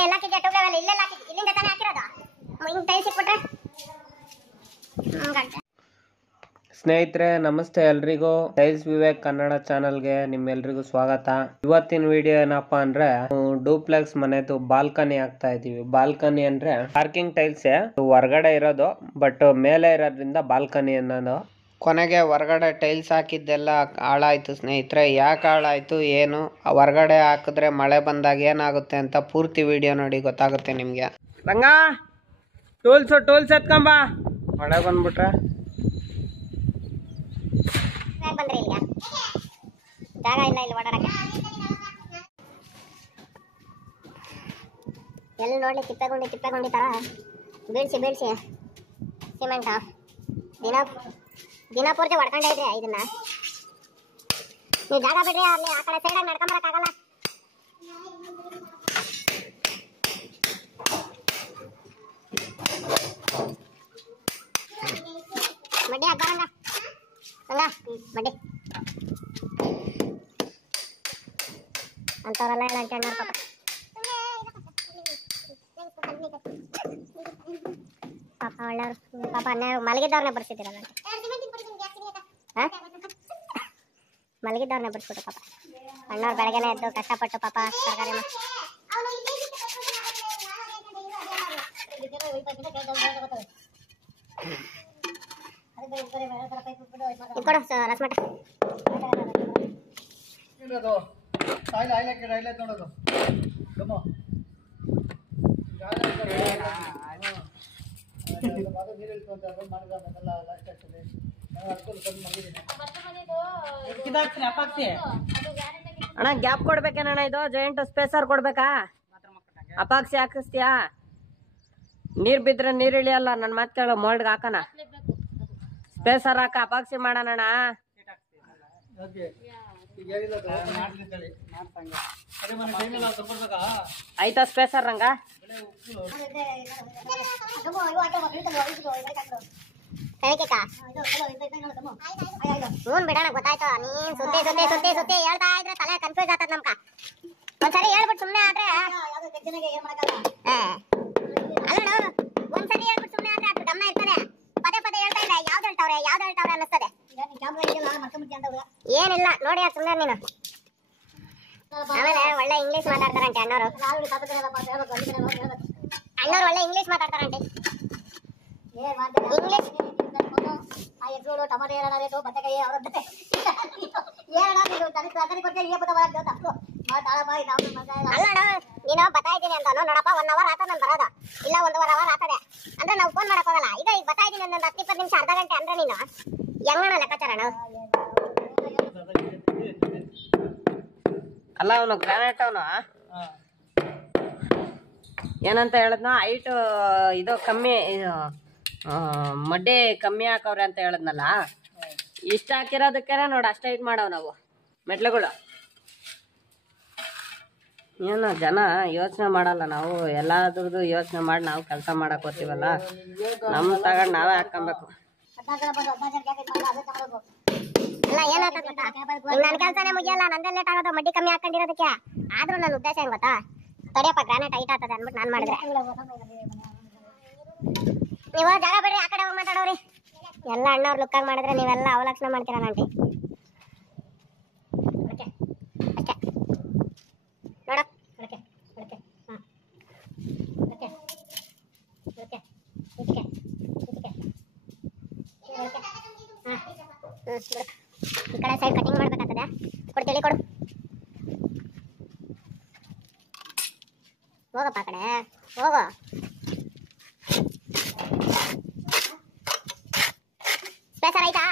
ಎಲ್ಲ ಕಿಗೆ ಟೋಗವೆಲ್ಲ ಇಲ್ಲೆಲ್ಲ ಇಲ್ಲಿಂದ ತಾನೇ ಹಾಕಿರೋದು ಹಿಂಗೆ ಟೈಲ್ಸ್ ಇಟ್ಬಿಟ್ರೆ ಸ್ನೇಹಿತರೆ ನಮಸ್ತೆ ಎಲ್ರಿಗೂ ಟೈಲ್ಸ್ ವಿವೇಕ್ ಕನ್ನಡ ಚಾನಲ್ಗೆ ನಿಮ್ಮೆಲ್ರಿಗೂ ಸ್ವಾಗತ. ಇವತ್ತಿನ ವಿಡಿಯೋ ಏನಪ್ಪಾ ಅಂದ್ರೆ ಡೂಪ್ಲೆಕ್ಸ್ ಮನೆದು ಬಾಲ್ಕನಿ ಹಾಕ್ತಾ ಇದೀವಿ. ಬಾಲ್ಕನಿ ಅಂದ್ರೆ ಪಾರ್ಕಿಂಗ್ ಟೈಲ್ಸ್ ಹೊರಗಡೆ ಇರೋದು, ಬಟ್ ಮೇಲೆ ಇರೋದ್ರಿಂದ ಬಾಲ್ಕನಿ ಅನ್ನೋದು. ಕೊನೆಗೆ ಹೊರಗಡೆ ಟೈಲ್ಸ್ ಹಾಕಿದ್ದೆಲ್ಲ ಹಾಳಾಯ್ತು ಸ್ನೇಹಿತರೆ. ಯಾಕೆ ಹಾಳಾಯ್ತು ಏನು, ಹೊರಗಡೆ ಹಾಕಿದ್ರೆ ಮಳೆ ಬಂದಾಗ ಏನಾಗುತ್ತೆ ಅಂತ ಪೂರ್ತಿ ವಿಡಿಯೋ ನೋಡಿ ಗೊತ್ತಾಗುತ್ತೆ ನಿಮ್ಗೆ. ರಂಗ ಟೂಲ್ಸ್ ಎತ್ಕೊಂಬ, ಮಳೆ ಬಂದ್ಬಿಟ್ರೆ ಬಂದ್ರೆ ಇಲ್ಲ ಜಾಗ ಇಲ್ಲ ಇಲ್ಲಿ ಓಡಾಡಕ್ಕೆ. ಎಲ್ಲಿ ನೋಡ್ಲಿ ತಿಪ್ಪೆಗುಂಡಿ ತರ ಬೀಳ್ಸಿ ಸಿಮೆಂಟ್ ದಿನ ಪೂರ್ತಿ ಹೊಡ್ಕೊಂಡೇ ಇದ್ರೆ ಇದನ್ನ ನೀವು ಜಾಗ ಬಿಡ್ರಿ. ಅಲ್ಲಿ ಆ ಕಡೆ ಸೈಡಾಗಿ ನಡ್ಕೊಂಬರಕ್ಕಾಗಲ್ಲ. ಮಡ್ಡಿ ಹಾಕ್ಬಾರಂಗ ಹಂಗ ಮಡ್ಡಿ ಅಂತವ್ರೆಲ್ಲ ಹೇಳ ಅಂತ ಅಣ್ಣಾರ ಪಾಪ ಒಳ್ಳೆಯವ್ರು. ಪಾಪ ಮಲಗಿದ್ದವ್ರನ್ನೇ ಬರ್ಸಿದ್ದೀರಲ್ಲ, ಮಲಗಿದ್ದವ್ರನ್ನೇ ಬರ್ಸ್ಬಿಟ್ಟು ಪಾಪ ಅಣ್ಣವ್ರು ಬೆಳಗ್ಗೆನೆ ಎದ್ದು ಕಷ್ಟಪಟ್ಟು ಪಾಪ ತರಕಾರಿ ಇಟ್ಕೊಡು ರಸ್ಮಟ. ಅಣ್ಣ ಗ್ಯಾಪ್ ಕೊಡ್ಬೇಕೇನಣ್ಣ? ಇದು ಜಾಯಿಂಟ್ ಸ್ಪೇಸರ್ ಕೊಡ್ಬೇಕಾ? ಅಪಾಕ್ಸಿ ಹಾಕಿಸ್ತೀಯಾ? ನೀರ್ ಬಿದ್ರೆ ನೀರ್ ಇಳಿಯಲ್ಲ. ನನ್ ಮಾತ್ ಕೇಳು, ಮೋಲ್ಡ್ಗೆ ಹಾಕಣ ಸ್ಪೇಸರ್ ಹಾಕ, ಅಪಾಕ್ಸಿ ಮಾಡೋಣ. ಆಯ್ತಾ ಸ್ಪೇಸರ್ ರಂಗ? ಹ್ಞೂ ಬಿಡೋಣ, ಗೊತ್ತಾಯ್ತು. ನೀನ್ ಸುತ್ತಿ ಹೇಳ್ತಾ ಇದ್ರೆ ತಲೆ ಕನ್ಫ್ಯೂಸ್ ಆಗ್ತದ ನಮ್ಗ. ಒಂದ್ಸರಿ ಹೇಳ್ಬಿಟ್ಟು ಸುಮ್ಮನೆ ಆದ್ರೆ ಅಲ್ಲ ಒಂದ್ಸರಿ ಹೇಳ್ಬಿಟ್ಟು ಸುಮ್ಮನೆ ಆದ್ರೆ ಅದ್ರ ಗಮನ ಇರ್ತದೆ. ಪದೇ ಹೇಳ್ತಾ ಇದ್ರೆ ಯಾವ್ದು ಹೇಳ್ತಾವ್ರೆ ಅನ್ನಿಸ್ತದೆ. ಏನಿಲ್ಲ ನೋಡಿ ಸುಮ್ಮನೆ ನೀನು. ಆಮೇಲೆ ಒಳ್ಳೆ ಇಂಗ್ಲಿಷ್ ಮಾತಾಡ್ತಾರಂತೆ ಅಣ್ಣವರು ಒಳ್ಳೆ ಇಂಗ್ಲಿಷ್ ಮಾತಾಡ್ತಾರಂತೆ. ಇಂಗ್ಲಿಷ್ ಟೊಮಾಟೊ ರೇಟು ಬದನೆಕಾಯಿ ಅಲ್ಲ ನೀನು ಬತ್ತಾ ಇದ್ದೀನಿ ಅಂತ ನೋಡಪ್ಪ. 1 ಅವರ್ ಆತ ನಾನು ಬರೋದು, ಇಲ್ಲ 1.5 ಅವರ್ ಆಗ್ತದೆ ಅಂದ್ರೆ ನಾವು ಫೋನ್ ಮಾಡಕ್ ಹೋಗಲ್ಲ. ಈಗ ಬತ್ತಾ ಇದ್ದೀನಿ ಒಂದು 10-20 ನಿಮಿಷ ಅರ್ಧ ಗಂಟೆ ಅಂದ್ರೆ ನೀನು ಹೆಂಗಣ ಲೆಕ್ಕಾಚಾರ? ಅಲ್ಲ ಅವನು ಗ್ರಾನೈಟ್ ಅವನು ಏನಂತ ಹೇಳದ್ನ, ಹೈಟ್ ಇದು ಕಮ್ಮಿ, ಮಡ್ಡಿ ಕಮ್ಮಿ ಹಾಕವ್ರೆ ಅಂತ ಹೇಳದ್ನಲ್ಲ. ಇಷ್ಟ ಹಾಕಿರೋದಕ್ಕೆ ನೋಡ ಅಷ್ಟ ಹೈಟ್ ಮಾಡವ್ ನಾವು ಮೆಟ್ಲುಗಳು. ಏನು ಜನ ಯೋಚನೆ ಮಾಡಲ್ಲ. ನಾವು ಎಲ್ಲಾದ್ರದ್ದು ಯೋಚನೆ ಮಾಡಿ ನಾವು ಕೆಲಸ ಮಾಡಕ್ ಹೋಗ್ತೀವಲ್ಲ, ನಮ್ ತಗೊಂಡ್ ನಾವೇ ಹಾಕೊಬೇಕು. ಅಲ್ಲ ಏನಾಗ್ತದ ಗೊತ್ತಾ, ನನ್ನ ಕೆಲಸನೇ ಮುಗಿಯಲ್ಲ, ನಂದೇ ಲೇಟ್ ಆಗೋದು ಮಡ್ಡಿ ಕಮ್ಮಿ ಹಾಕೊಂಡಿರೋದಕ್ಕೆ. ಆದ್ರೂ ನನ್ನ ಉದ್ದೇಶ ಏನ್ ಗೊತ್ತಾ, ತಡಿಯಪ್ಪ ಗ್ರಾನೈಟ್ ಹೈಟ್ ಆಗ್ತದೆ ಅಂದ್ಬಿಟ್ಟು ನಾನು ಮಾಡಿದ್ರೆ. ನೀವು ಜಾಗ ಬಿಡ್ರಿ, ಆ ಕಡೆ ಹೋಗಿ ಮಾತಾಡೋರಿ. ಎಲ್ಲ ಅಣ್ಣವ್ರು ಲುಕ್ಕಾಗಿ ಮಾಡಿದ್ರೆ ನೀವೆಲ್ಲ ಅವಲಕ್ಷಣ ಮಾಡ್ತೀರ ಆಂಟಿ. ಅಷ್ಟೇ ನೋಡ ಈ ಕಡೆ ಸೈಡ್ ಕಟಿಂಗ್ ಮಾಡ್ಬೇಕಾಗ್ತದೆ. ಕೊಡ್ತೀವಿ ಕೊಡು, ಹೋಗಪ್ಪ ಆ ಕಡೆ ಹೋಗೋ. ಸ್ಪೇಸರ್ ಆಯ್ತಾ?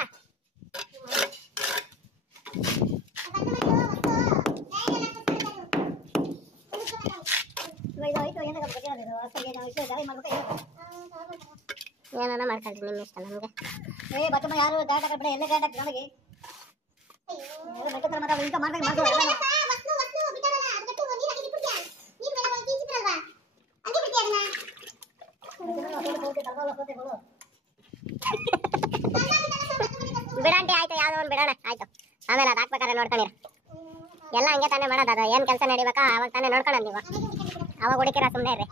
ಏನಾನ ಮಾಡ್ಕೊಳ್ರಿ, ನಿಮ್ಮ ಇಷ್ಟ. ನಮಗೆ ಯಾರು ಎಲ್ಲ ಬಿಡಂಟಿ ಆಯ್ತು, ಯಾವ್ದೋ ಒಂದು ಬಿಡೋಣ ಆಯ್ತು. ಆಮೇಲೆ ಅದು ಹಾಕ್ಬೇಕಾದ್ರೆ ನೋಡ್ಕೊಂಡಿರ. ಎಲ್ಲ ಹಂಗೆ ತಾನೇ ಮಾಡೋದು. ಅದು ಏನು ಕೆಲಸ ನಡಿಬೇಕಾ ಅವಾಗ ತಾನೇ ನೋಡ್ಕೊಳ್ಳೋದು ನೀವು. ಅವಾಗ ಹುಡುಕಿರ ಸುಮ್ಮನೆ ಇರ್ರಿ.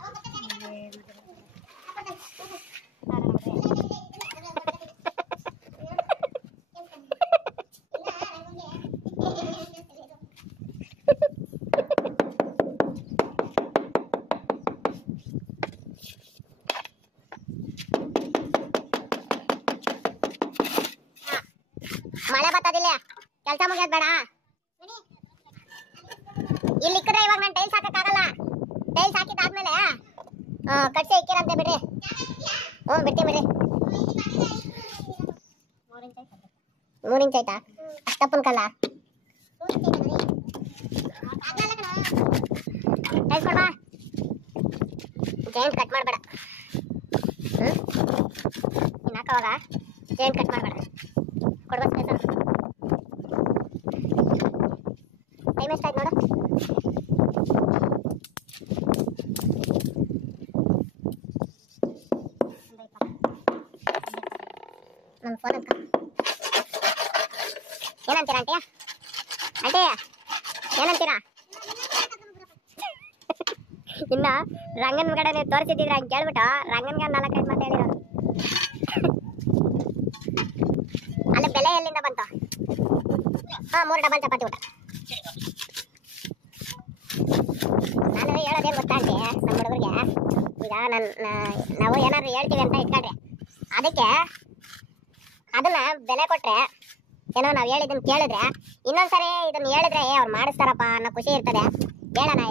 ಮಳೆ ಬರ್ತದಿಲ್ಲ, ಕೆಲಸ ಮುಗಿಯೋದ್ ಬೇಡ. ಇಲ್ಲಿ ಇಕ್ಕಿದ್ರೆ ಇವಾಗ ನಾನು ಟೈಲ್ಸ್ ಹಾಕಕ್ಕಾಗಲ್ಲ. ಟೈಲ್ಸ್ ಹಾಕಿದಾದ್ಮೇಲೆ ಕಟ್ಸಿ ಇಕ್ಕಿರಂತೆ ಬಿಡ್ರಿ. ಬಿಡ್ತೀನಿ ಬಿಡ್ರಿ. 3 ಇಂಚ್ ಆಯ್ತಾ? ಅಷ್ಟಪ್ಪನ್ ಕಲ್ಲ ಟೈಲ್ಸ್ ಕೊಡ್ಬಾ. ಜೈಂಟ್ ಕಟ್ ಮಾಡಬೇಡ. ನೀನು ಹಾಕೋವಾಗ ಜೈಂಟ್ ಕಟ್ ಮಾಡಬೇಡ. ಕೊಡ್ಬಾ ಸ್ಪೇಸ್. ಟೈಮ್ ಎಷ್ಟಾಯ್ತು ನೋಡು. ನನ್ನ ಫೋನ್ ಅಂತ ಏನಂತೀರಾ ಆಂಟಿ? ಆಂಟಿ ಏನಂತೀರಾ? ಇನ್ನ ರಂಗನ್ ಕಡೆ ನೀವು ತೋರಿಸಿದ್ರೆ ಹಂಗೆ ಕೇಳ್ಬಿಟ್ಟು ರಂಗನ್ಗೆ 4-5 ಮಾತು ಹೇಳಿರೋರು. ಅಲ್ಲಿ ಬೆಲೆ ಎಲ್ಲಿಂದ ಬಂತು? 3 ಡಬಲ್ ಚಪಾತಿ ಊಟ. ನಾನು ಹೇಳೋದೇನು ಗೊತ್ತಾ ಆಂಟಿ, ನಮ್ಮ ಹುಡುಗರಿಗೆ ಈಗ ನಾವು ಏನಾದ್ರು ಹೇಳ್ತೀವಿ ಅಂತ ಇಟ್ಕೊಳ್ರಿ, ಅದಕ್ಕೆ ಅದನ್ನ ಬೆಲೆ ಕೊಟ್ರೆ ಏನೋ ನಾವು ಹೇಳಿದ್ದನ್ನು ಕೇಳಿದ್ರೆ ಇನ್ನೊಂದ್ಸರಿ ಇದನ್ನ ಹೇಳಿದ್ರೆ ಅವ್ರು ಮಾಡಿಸ್ತಾರಪ್ಪ ಅನ್ನೋ ಖುಷಿ ಇರ್ತದೆ. ಹೇಳೋಣ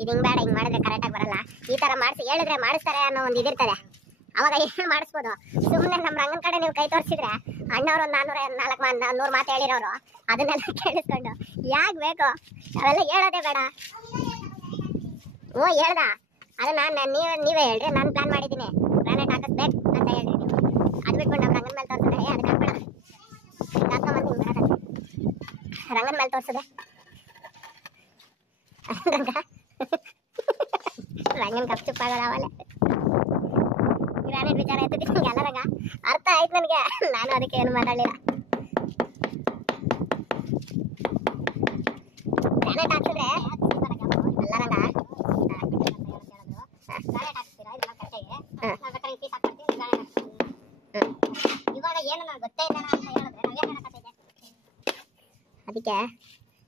ಇದು ಹಿಂಗೆ ಬೇಡ, ಹಿಂಗೆ ಮಾಡಿದ್ರೆ ಕರೆಕ್ಟಾಗಿ ಬರಲ್ಲ, ಈ ಥರ ಮಾಡಿಸಿ ಹೇಳಿದ್ರೆ ಮಾಡಿಸ್ತಾರೆ ಅನ್ನೋ ಒಂದು ಇದಿರ್ತದೆ. ಅವಾಗ ಏನು ಮಾಡಿಸ್ಬೋದು. ಸುಮ್ಮನೆ ನಮ್ಮ ರಂಗನ ಕಡೆ ನೀವು ಕೈ ತೋರಿಸಿದ್ರೆ ಅಣ್ಣವ್ರು ಒಂದು 400 ಮಾತು ಹೇಳಿರೋರು ಅದನ್ನೆಲ್ಲ ಕೇಳಿಸ್ಕೊಂಡು ಯಾಕೆ ಬೇಕು ಅವೆಲ್ಲ ಹೇಳೋದೇ ಬೇಡ. ಹೇಳ್ದ ಅದನ್ನ ನೀವೇ ಹೇಳ್ರಿ. ನಾನು ಪ್ಲಾನ್ ಮಾಡಿದ್ದೀನಿ ಗ್ರಾನೈಟ್ ಹಾಕಿಸ್ಬೇಕು ಅಂತ ಹೇಳ್ರಿ ನೀವು. ಅದು ಬಿಟ್ಕೊಂಡು ನಮ್ಮ ರಂಗನ ಮೇಲೆ ತೋರಿಸಿದ್ರೆ ಅದಕ್ಕೆ ಹಾಕ್ಬೇಡ. ಹಾಕೊಂಬಂದು ಹಿಂಗೆ ಬರೋದಂತೆ ರಂಗನ ಮೇಲೆ ತೋರಿಸಿದೆ. ರಂಗನ್ ಕಪ್ ಚುಪ್ಪಾಗಲ್ಲ ಅವಲ್ಲೇ. ಗ್ರಾನೈಟ್ ವಿಚಾರ ಆಯ್ತು ನಿಮ್ಗೆ ಎಲ್ಲರಂಗ ಅರ್ಥ ಆಯ್ತು ನನಗೆ. ನಾನು ಅದಕ್ಕೆ ಏನು ಮಾತಾಡಲಿಲ್ಲ. ಗ್ರಾನೈಟ್ ಹಾಕ್ಸಿದ್ರೆ ಎಲ್ಲರಂಗ ಇವಾಗ ಏನು ನಾನು ಗೊತ್ತೇ ಇಲ್ಲ ಅಂತ ಹೇಳಿದ್ರೆ ನಾವೇನು ಹೇಳಕತ್ತಿದ್ದೆ. ಅದಕ್ಕೆ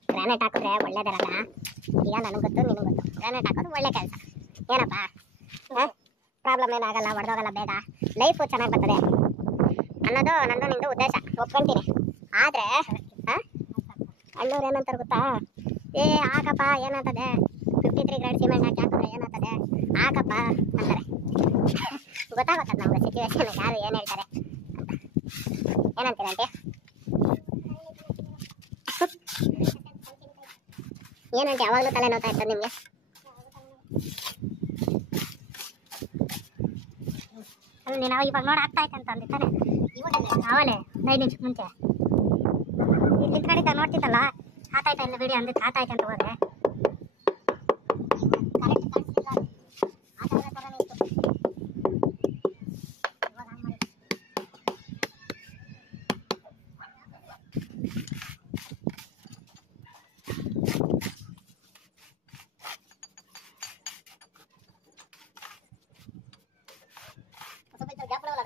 ಗ್ರಾನೈಟ್ ಹಾಕಿದ್ರೆ ಒಳ್ಳೇದಿರಲ್ಲ. ಈಗ ನನಗೆ ಗೊತ್ತು ನಿನಗೆ ಗೊತ್ತು, ಗ್ರಾನೈಟ್ ಹಾಕೋದು ಒಳ್ಳೆ ಕೆಲಸ. ಏನಪ್ಪ ಪ್ರಾಬ್ಲಮ್ ಏನಾಗಲ್ಲ, ಹೊಡೆದೋಗಲ್ಲ, ಬೇಗ ಲೈಫು ಚೆನ್ನಾಗಿ ಬರ್ತದೆ ಅನ್ನೋದು ನಂದು ನಿಂದು ಉದ್ದೇಶ. ಒಪ್ಕೊಂತೀನಿ. ಆದರೆ ಅಣ್ಣವ್ರು ಏನಂತಾರೆ ಗೊತ್ತಾ? ಹಾಕಪ್ಪ ಏನಂತದೆ 53 ಗ್ರೇಡ್ ಸಿಮೆಂಟ್ ಹಾಕಿ ಹಾಕಿದ್ರೆ ಏನಂತದೆ ಹಾಕಪ್ಪ ಅಂತಾರೆ. ಗೊತ್ತಾಗುತ್ತದೆ ನಮ್ಗೆ ಸಿಚುವೇಶನ್ ಯಾರು ಏನು ಹೇಳ್ತಾರೆ ಅಂತ. ಏನಂತೀರ ಆಂಟಿ? ಏನಂತೆ ಯಾವಾಗಲೂ ತಲೆ ನೋತಾ ಇರ್ತದೆ ನಿಮಗೆ? ನೀನು ಇವಾಗ ನೋಡಿ ಆಗ್ತಾ ಐತೆ ಅಂತ ಅಂದಿತ್ತಾನೆ ಅವಲೇ 5 ನಿಮಿಷಕ್ಕೆ ಮುಂಚೆ ಇಲ್ಲಿ ಕಡೆ ನೋಡ್ತಿತ್ತಲ್ಲ ಆತಾಯ್ತಾ ಇಲ್ಲ ಬಿಡಿ ಅಂದಿತ್ತು. ಆತಾಯ್ತು ಅಂತ ಹೋದೆ ಕರೆಕ್ಟ್ ಕಾಣಿಸ್ತಿಲ್ಲ. ಆ ಥರನೇ ಇತ್ತು. ಇವಾಗ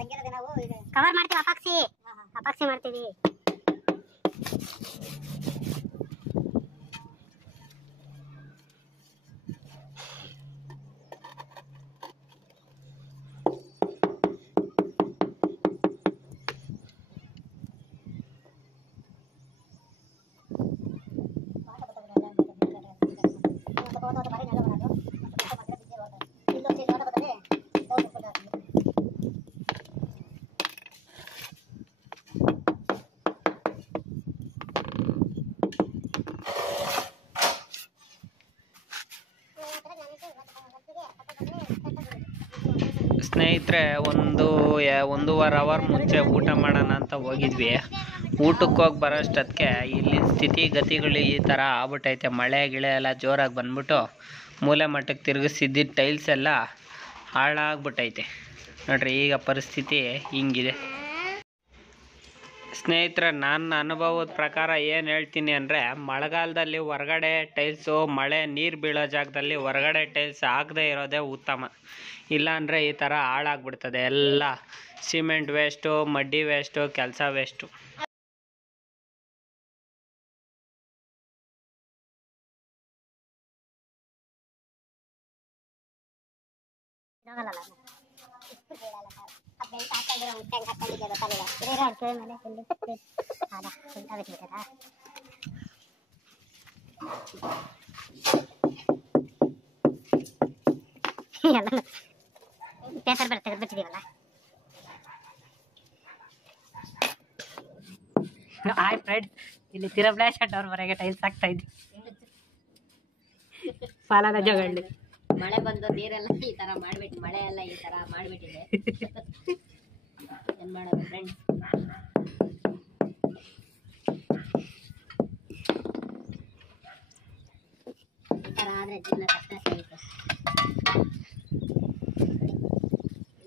ಹಂಗೆ ಮಾಡಿ ಕವರ್ ಮಾಡ್ತೀವಿ. ಅಪಾಕ್ಸಿ ಮಾಡ್ತೀವಿ. ಸ್ನೇಹಿತರೆ, 1.5 ಅವರ್ ಮುಂಚೆ ಊಟ ಮಾಡೋಣ ಅಂತ ಹೋಗಿದ್ವಿ. ಊಟಕ್ಕೆ ಹೋಗಿ ಬರೋಷ್ಟೊತ್ತಿಗೆ ಇಲ್ಲಿ ಸ್ಥಿತಿಗತಿಗಳು ಈ ಥರ ಆಗ್ಬಿಟ್ಟೈತೆ. ಮಳೆ ಗಿಳೆ ಎಲ್ಲ ಜೋರಾಗಿ ಬಂದ್ಬಿಟ್ಟು ಮೂಲೆ ಮಟ್ಟಕ್ಕೆ ತಿರುಗಿಸಿದ್ದಿದ್ದು ಟೈಲ್ಸ್ ಎಲ್ಲ ಹಾಳಾಗ್ಬಿಟ್ಟೈತೆ ನೋಡ್ರಿ. ಈಗ ಪರಿಸ್ಥಿತಿ ಹಿಂಗಿದೆ. ಸ್ನೇಹಿತರೆ, ನನ್ನ ಅನುಭವದ ಪ್ರಕಾರ ಏನು ಹೇಳ್ತೀನಿ ಅಂದರೆ, ಮಳೆಗಾಲದಲ್ಲಿ ಹೊರಗಡೆ ಟೈಲ್ಸು, ಮಳೆ ನೀರು ಬೀಳೋ ಜಾಗದಲ್ಲಿ ಹೊರಗಡೆ ಟೈಲ್ಸ್ ಹಾಕದೇ ಇರೋದೇ ಉತ್ತಮ. ಇಲ್ಲಾಂದರೆ ಈ ಥರ ಹಾಳಾಗ್ಬಿಡ್ತದೆ. ಎಲ್ಲ ಸಿಮೆಂಟ್ ವೇಸ್ಟು, ಮಡ್ಡಿ ವೇಸ್ಟು, ಕೆಲಸ ವೇಸ್ಟು. ಪೇಪರ್ ಬರ್ ತೆಗೆದ್ಬಿಟ್ಟಿದೀವಲ್ಲ. ಹಾಯ್ ಫ್ರೆಂಡ್, ಇಲ್ಲಿ ತಿರಬ್ಲಾಶ್ ಅವ್ರವರೆಗೆ ಟೈಲ್ಸ್ ಹಾಕ್ತಾ ಇದ್ವಿ. ಸಾಲದ ಜಗಳ್ಳಿ ಮಳೆ ಬಂದು ನೀರೆಲ್ಲ ಈ ತರ ಮಾಡ್ಬಿಟ್ಟು, ಮಳೆ ಎಲ್ಲ ಈ ತರ ಮಾಡ್ಬಿಟ್ಟಿದೆ. ಏನ್ ಮಾಡೋದು ಫ್ರೆಂಡ್ಸ್? ಈ ತರ ಆದ್ರೆ ಜೀವನ ಕಷ್ಟ ಸಿಗುತ್ತೆ.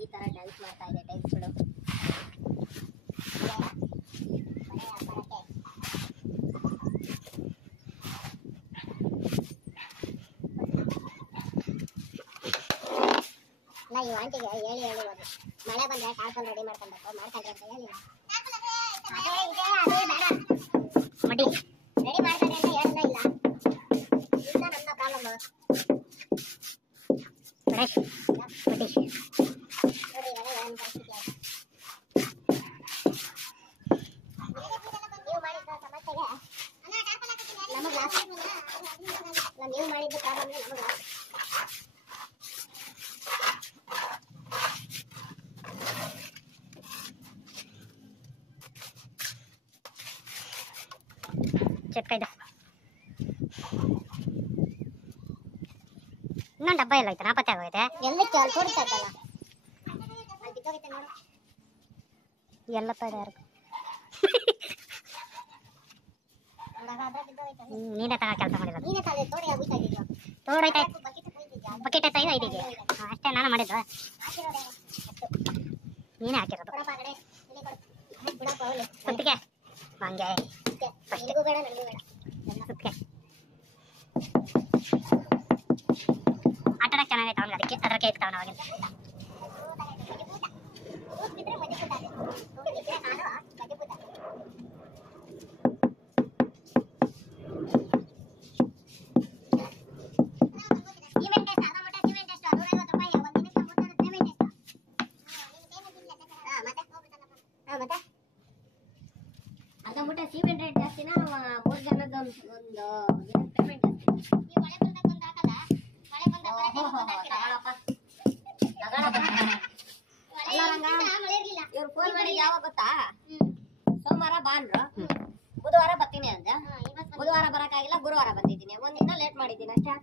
ಈ ತರ ಟೈಲ್ಸ್ ಮಾಡ್ತಾ ಇದೆ ಟೈಲ್ಸ್ಗಳು. ಈ ಆಂಟಿಗೆ ಹೇಳಿ ಹೋದ್ರು, ಮಳೆ ಬಂದ್ರೆ ಟಾರ್ಪಲ್ ರೆಡಿ ಮಾಡ್ಕೊಳ್ಬೇಕು, ಮಾಡ್ಕೊಂಡ್ರೆ ಅಂತ ಹೇಳಿಲ್ಲ. ಮಡಿ ರೆಡಿ ಮಾಡ್ಕೊಂಡ್ರೆ ಅಂತ ಹೇಳಿಲ್ಲ. ಇಲ್ಲ ನನ್ನ ಪ್ರಾಬ್ಲಮ್ ಗಣೇಶ್ ಮಡಿ ನೋಡಿ, ಇವಾಗ ಏನು ಪರಿಸ್ಥಿತಿ ಆಯ್ತು. ನೀವು ಮಾಡಿದ ಸಮಸ್ಯೆಗೆ ನಮಗೆ ಲಾಸ್. ನೀವು ಮಾಡಿದ ಪ್ರಾಬ್ಲಮ್ಗೆ ನಮಗೆ ಲಾಸ್. ಚೆಕ್ಕೈದ ಇನ್ನೊಂದು ಡಬ್ಬ ಎಲ್ಲ ಐತೆ, ನಾಪತ್ತೆ ಆಗೋಯ್ತೆ. ಎಲ್ಲಕ್ಕೆ ಅಲ್ಲಿ ತೋರಿಸ್ತಾ ಇತ್ತಲ್ಲ, ಅಲ್ಲಿ ಬಿದ್ದೋಗೈತೆ ನೋಡು. ಎಲ್ಲ ತಡೆ ಯಾರು ನೀನೇ ತಗ ಕೆಲಸ ಮಾಡಿಲ್ಲ. ನೀನೇ ತಾಳೆ ತೋಡಿ ಹೋಗ್ತಾ ಇದ್ದೀವಿ. ತೋಡೈತೆ ಬಕೆಟ್ ಐತೆ, ಐದಿದೆ ಅಷ್ಟೇ ನಾನು ಮಾಡಿದ್ದು. ನೀನೇ ಹಾಕಿರೋದು ಸುತ್ತಿಗೆ ಹಂಗೆ ಬೇಡ, ನನಗೂ ಬೇಡ ಸುತ್ತಿಗೆ. ಆಟ ಚೆನ್ನಾಗೈತೆ ಅವನಿಗೆ, ಅದಕ್ಕೆ ಅದ್ರ ಕೇಕ್ ತಗೊಂಡು ಅವಾಗಿಂದ. ಅರ್ಧ ಮೂಟೆ ಸಿಮೆಂಟ್ ರೇಟ್ ಜಾಸ್ತಿನ, 3 ಜನದ ಒಂದು ಪೇಮೆಂಟ್ ಜಾಸ್ತಿ. ಮಳೆ ಬಂದಾಗ ಬಂದು ಹಾಕಲ್ಲ, ಮಳೆ ಬಂದಾಗ ಇವ್ರು ಫೋನ್ ಮಾಡಿ ಯಾವಾಗ ಗೊತ್ತಾ, ಸೋಮವಾರ ಬಾ ಅಂದ್ರು, ಬುಧವಾರ ಬರ್ತೀನಿ ಅಂದ. ಬುಧವಾರ ಬರಕ್ಕಾಗಿಲ್ಲ, ಗುರುವಾರ ಬಂದಿದ್ದೀನಿ. ಒಂದಿನ ಲೇಟ್ ಮಾಡಿದ್ದೀನಿ ಅಷ್ಟೇ.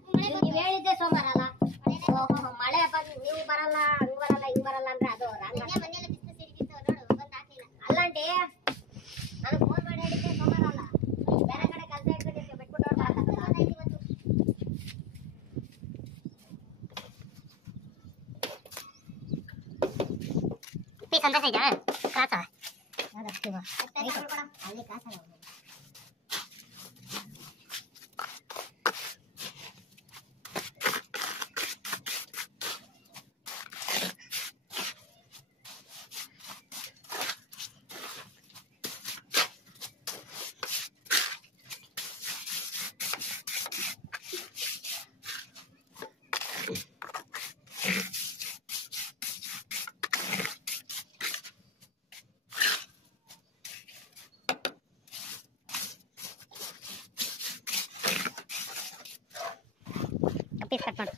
ನೀವು ಹೇಳಿದ್ದೆ ಸೋಮವಾರ ಅಲ್ಲ. ಮಳೆ ಬಂದು ನೀವು ಬರಲ್ಲ, ಹಂಗ್ ಬರಲ್ಲ, ಹಿಂಗ್ ಬರಲ್ಲ ಅಂದ್ರೆ ಅದು ಅಲ್ಲಂಟಿ. ನನಗೆ ಫೋನ್ ಮಾಡಿ ಹೇಳಿದ್ದೆ ಸೋಮವಾರ ಅಲ್ಲ, ಬೇರೆ ಕಡೆ ಕೆಲಸ ಇಟ್ಬಿಟ್ಟಿರ್ತೀವಿ, ಬಿಟ್ಬಿಟ್ಟು ಪೀಸ್ ಅಂತ ಇದೆಯಾ ಕಾಸ ಅಲ್ಲಿ ಕಾಸ ಪೀಸ್ ಕಟ್ ಮಾಡು.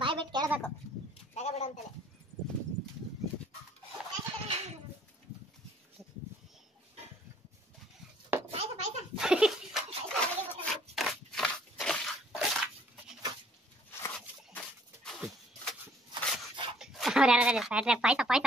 ಬಾಯ್ ಬಿಟ್ಟು ಕೇಳಬೇಕು, ಬೇಗ ಬಿಡು ಅಂತೇಳಿ. ಅವ್ರು ಯಾರು ಪಾಯ್ಸ ಪಾಯ್ಸ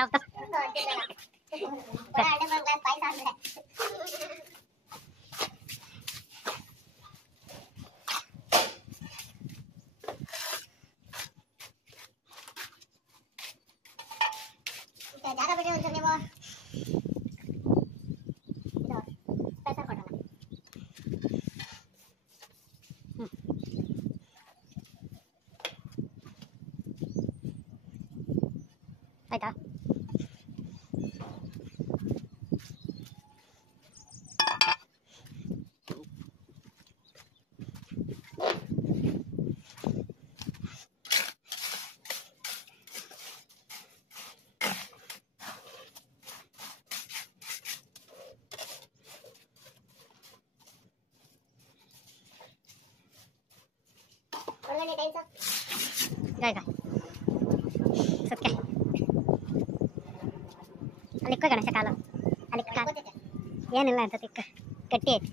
ಈಗ ಸುತ್ಕೆ ಅಲ್ಲಿ ಇಕ್ಕ ಗಣೇಶ ಕಾಲು ಅಲ್ಲಿ ಏನಿಲ್ಲ ಅಂತ ತಿಕ್ಕ ಗಟ್ಟಿ ಐತಿ